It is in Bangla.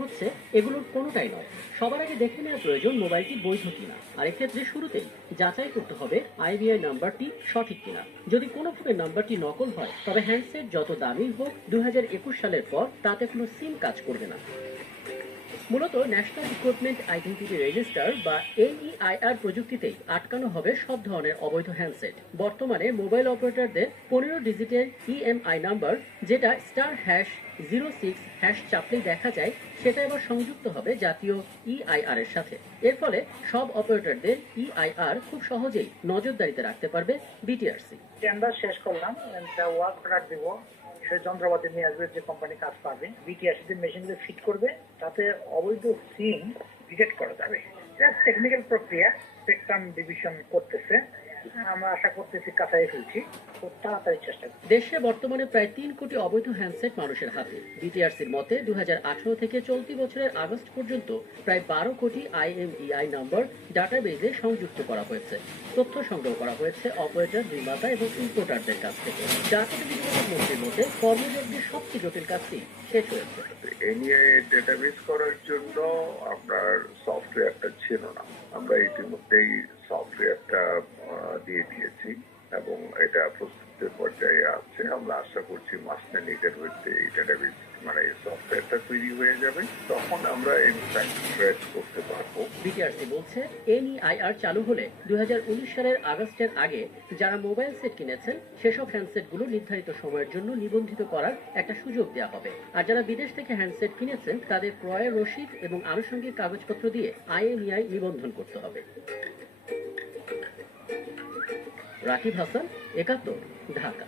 হচ্ছে এগুলোর কোনোটাই নয়। সবার আগে দেখে নেওয়া প্রয়োজন মোবাইলটি বৈধ কিনা। আর এক্ষেত্রে শুরুতেই যাচাই করতে হবে আইবিআই নাম্বারটি সঠিক কিনা। যদি কোনোভাবে নাম্বারটি নকল হয়, তবে হ্যান্ডসেট যত দামি হোক দু সালের পর তাতে কোনো সিম কাজ করবে না। মূলত ন্যাশনাল ইকুইপমেন্ট আইডেন্টিটি রেজিস্টার বা এনইআইআর প্রযুক্তিতেই আটকানো হবে সব ধরনের অবৈধ হ্যান্ডসেট। বর্তমানে মোবাইল অপারেটরদের পনেরো ডিজিটের ইএমআই নাম্বার, যেটা star hash zero six hash চাপলেই দেখা যায় সেটা এবার সংযুক্ত হবে জাতীয় ইআইআর এর সাথে। এর ফলে সব অপারেটরদের ইআইআর খুব সহজেই নজরদারিতে রাখতে পারবে বিটিআরসি টেন্ডার শেষ করলাম ওয়ার্ক অর্ডার দিব। সে যন্ত্রপাতি নিয়ে আসবে যে কোম্পানি কাজ পাবে। বিটিআরসি যে মেশিনগুলো ফিট করবে, তাতে অবৈধ সিম ডিটেক্ট করা যাবে। টেকনিক্যাল প্রক্রিয়া স্পেকট্রাম ডিভিশন করতেছে। আমরা আশা করতেছি কাছাই ফেলছি খুব তাড়াতাড়ি চেষ্টা করছি। দেশে বর্তমানে প্রায় তিন কোটি অবৈধ হ্যান্ডসেট মানুষের হাতে। বিটিআরসির মতে দু থেকে চলতি বছরের আগস্ট পর্যন্ত প্রায় বারো কোটি আইএমইআই নম্বর ডাটাবেজে সংযুক্ত করা হয়েছে। তথ্য সংগ্রহ করা হয়েছে অপারেটর নির্মাতা এবং ইম্পোর্টারদের কাছ থেকে। ডাটা মন্ত্রীর মতে কর্মযোগের সবচেয়ে জটিল কাজটি শেষ হয়েছে। করার জন্য আপনার ইতিমধ্যেই সফটওয়্যারটা দিয়ে দিয়েছি এবং এটা প্রস্তুতের পর্যায়ে আছে। আমরা আশা করছি মাস খানেকের মধ্যে এই ডেটাবেস মানে সফটওয়্যারটা তৈরি হয়ে যাবে, তখন আমরা ইনফ্যাক্ট করতে পারব। বিটিআরসি বলছে, এনইআইআর চালু হলে দু সালের আগস্টের আগে যারা মোবাইল সেট কিনেছেন, সেসব হ্যান্ডসেটগুলো নির্ধারিত সময়ের জন্য নিবন্ধিত করার একটা সুযোগ দেওয়া হবে। আর যারা বিদেশ থেকে হ্যান্ডসেট কিনেছেন, তাদের ক্রয়ের রসিদ এবং আনুষঙ্গিক কাগজপত্র দিয়ে আইএমইআই নিবন্ধন করতে হবে। রাকিব হাসান, একাত্তর, ঢাকা।